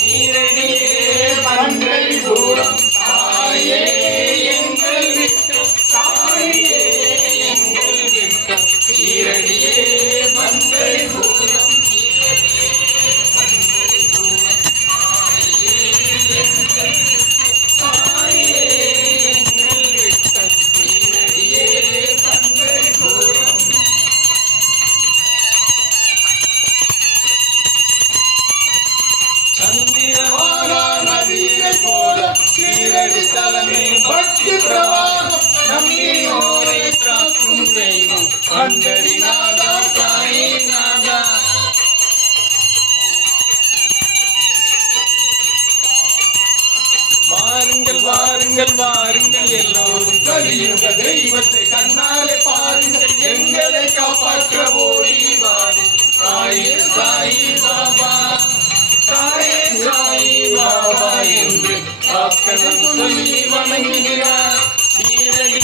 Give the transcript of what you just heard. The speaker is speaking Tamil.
சீரடியே பண்டரிபுரம் தாயே எங்கள் விட்டம் தாயே எங்கள் விட்டம் சீரடியே பண்டரிபுரம் நதியை போல சீரடி தலைமை பக்தி பிரவாகம் நம்பியோரை காக்கும் தெய்வம் பண்டரிநாதா சாயிநாதா. வாருங்கள் வாருங்கள் வாருங்கள் எல்லோரும் கலியுக தெய்வத்தை கண்ணாலே பாருங்கள் எங்களை காப்பாற்ற ஓடி வாரு சாயி சாயி பாபா சாயே சாயி பாபா என்று காக்கணும் சொல்லி வணங்குகிறார் சீரடி